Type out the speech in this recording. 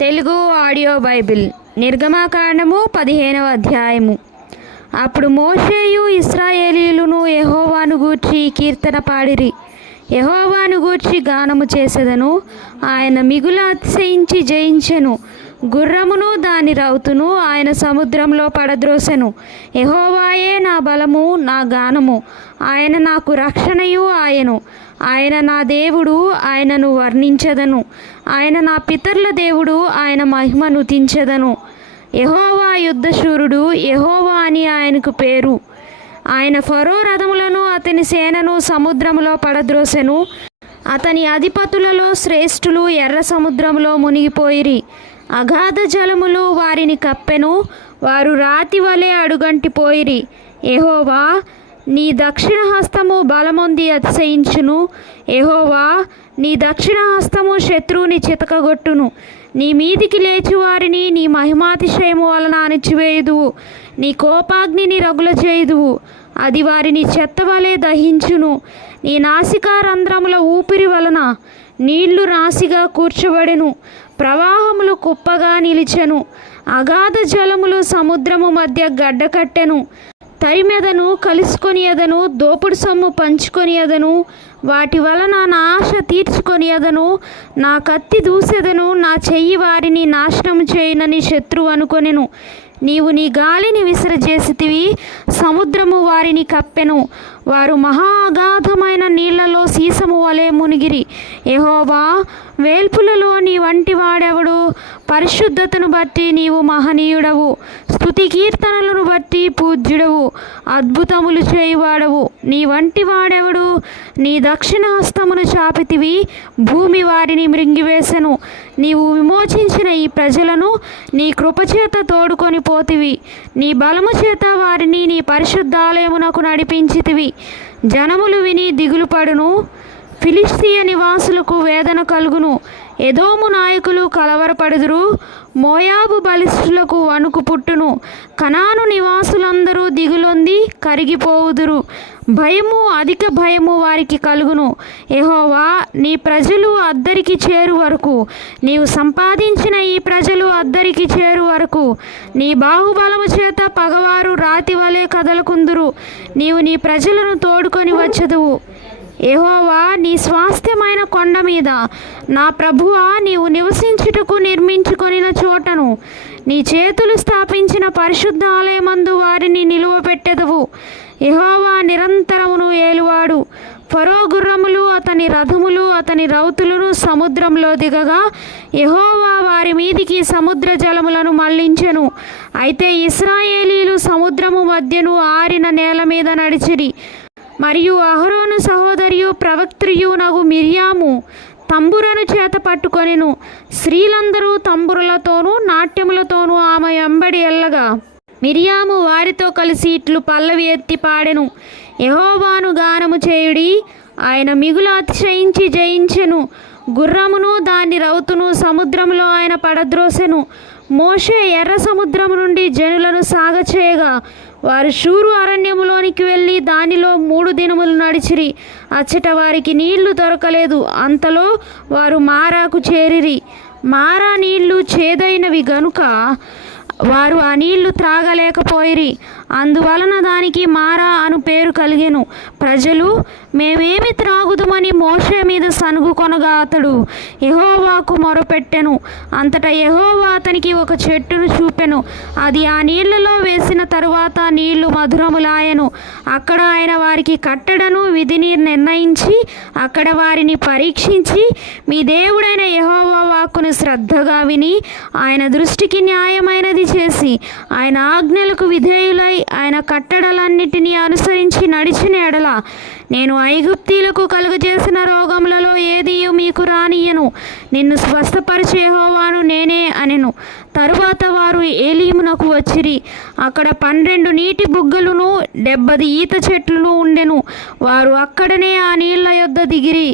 Telugu audio Bible నిర్గమకాండము 15వ అధ్యాయము. అప్పుడు మోషేయు ఇశ్రాయేలీయులను యెహోవాను గూర్చి కీర్తన పాడిరి. యెహోవాను గూర్చి గానము చేసెదను. ఆయన మిగుల అతిశయించి జయించెను. గుర్రమును దాని రౌతును ఆయన సముద్రంలో పడద్రోసెను. యెహోవాయే నా బలము, నా గానము. ఆయన నాకు రక్షణయు ఆయను. ఆయన నా దేవుడు, ఆయనను వర్ణించెదను. ఆయన నా పితరుల దేవుడు, ఆయన మహిమను తించెదను. యెహోవా యుద్ధశూరుడు, యెహోవా అని ఆయనకు పేరు. ఆయన ఫరో రథములను అతని సేనను సముద్రములో పడద్రోసెను. అతని అధిపతులలో శ్రేష్ఠులు ఎర్ర సముద్రములో మునిగిపోయిరి. అగాధ జలములు వారిని కప్పెను. వారు రాతి వలె అడుగంటిపోయిరి. యెహోవా నీ దక్షిణ హస్తము బలమొంది అతిశయించును. యెహోవా నీ దక్షిణ హస్తము శత్రువుని చితకగొట్టును. నీ మీదికి లేచి వారిని నీ మహిమాతిశయము వలన అణిచివేయుదువు. నీ కోపాగ్నిని రగుల చేయుదువు. అది వారిని చెత్తవలే దహించును. నీ నాసికా రంధ్రముల ఊపిరి వలన నీళ్లు రాశిగా కూర్చబడెను. ప్రవాహములు కుప్పగా నిలిచెను. అగాధ జలములు సముద్రము మధ్య గడ్డకట్టెను. తరిమెదను, కలుసుకొనియదను, దోపుడు సొమ్ము పంచుకొనియదను. వాటి వలన నా ఆశ తీర్చుకొనియదను. నా కత్తి దూసెదను. నా చెయ్యి వారిని నాశనం చేయనని శత్రువు అనుకొనెను. నీవు నీ గాలిని విసరజేసితివి. సముద్రము వారిని కప్పెను. వారు మహా అగాధమైన నీళ్లలో సీసము వలె మునిగిరి. యెహోవా వేల్పులలో నీ వంటి వాడెవడు? పరిశుద్ధతను బట్టి నీవు మహనీయుడవు. స్తుతి కీర్తనలను బట్టి పూజ్యుడవు. అద్భుతములు చేయువాడవు. నీ వంటి వాడెవడు? నీ దక్షిణ హస్తమును చాపితివి. భూమి వారిని మృంగివేసెను. నీవు విమోచించిన ఈ ప్రజలను నీ కృపచేత తోడుకొని పోతివి. నీ బలము చేత వారిని నీ పరిశుద్ధాలయమునకు నడిపించితివి. జనములు విని దిగులు పడును. ఫిలిష్తీయ నివాసులకు వేదన కలుగును. ఎదోము నాయకులు కలవరపడుదురు. మోయాబు బలిష్ఠులకు వణుకు పుట్టును. కనాను నివాసులందరూ దిగులొంది కరిగిపోవుదురు. భయము, అధిక భయము వారికి కలుగును. యెహోవా నీ ప్రజలు అద్దరికి చేరు వరకు, నీవు సంపాదించిన ఈ ప్రజలు అద్దరికి చేరు వరకు నీ బాహుబలము చేత పగవారు రాతి వలె కదలకుందురు. నీవు నీ ప్రజలను తోడుకొని వచ్చదువు. యెహోవా నీ స్వాస్థ్యమైన కొండ మీద, నా ప్రభువా నీవు నివసించుటకు నిర్మించుకొనిన చోటను, నీ చేతులు స్థాపించిన పరిశుద్ధ ఆలయమందు వారిని నిలువపెట్టెదవు. యెహోవా నిరంతరమును ఏలువాడు. ఫరో గుర్రములు, అతని రథములు, అతని రౌతులను సముద్రంలో దిగగా యెహోవా వారి మీదికి సముద్ర జలములను మళ్లించెను. అయితే ఇశ్రాయేలీలు సముద్రము మధ్యను ఆరిన నేల మీద నడిచిరి. మరియు అహరోను సహోదరియు ప్రవక్త్రియు నగు మిర్యాము తంబురను చేత పట్టుకొనెను. స్త్రీలందరూ తంబురలతోనూ నాట్యములతోనూ ఆమె వెంబడి ఎల్లగా మిర్యాము వారితో కలిసి ఇట్లు పల్లవి ఎత్తి పాడెను. యెహోవాను గానము చేయుడి. ఆయన మిగులు అతిశయించి జయించెను. గుర్రమును దాని రౌతును సముద్రంలో ఆయన పడద్రోసెను. మోషే ఎర్ర సముద్రము నుండి జనులను సాగచేయగా వారు షూరు అరణ్యములోనికి వెళ్ళి దానిలో 3 దినములు నడిచిరి. అచ్చట వారికి నీళ్లు దొరకలేదు. అంతలో వారు మారాకు చేరిరి. మారా నీళ్లు చేదైనవి గనుక వారు ఆ నీళ్లు త్రాగలేకపోయిరి. అందువలన దానికి మారా అను పేరు కలిగెను. ప్రజలు మేమేమి త్రాగుదమని మోషే మీద సనుగు కొనగా అతడు యెహోవాకు మొరపెట్టెను. అంతటా యెహోవా అతనికి ఒక చెట్టును చూపెను. అది ఆ నీళ్లలో వేసిన తరువాత నీళ్లు మధురములాయెను. అక్కడ ఆయన వారికి కట్టడను విధిని నిర్ణయించి అక్కడ వారిని పరీక్షించి, మీ దేవుడైన యెహోవా వాక్కును శ్రద్ధగా విని ఆయన దృష్టికి న్యాయమైనది చేసి ఆయన ఆజ్ఞలకు విధేయులై ఆయన కట్టడలన్నిటినీ అనుసరించి నడిచిన ఎడల నేను ఐగుప్తీలకు కలుగజేసిన రోగములలో ఏదియూ మీకు రానియను. నిన్ను స్వస్థపరిచే యెహోవాను నేనే అనెను. తరువాత వారు ఏలీమునకు వచ్చిరి. అక్కడ 12 నీటి బుగ్గలును 70 ఈత చెట్లును ఉండెను. వారు అక్కడనే ఆ నీళ్ల యొద్ద దిగిరి.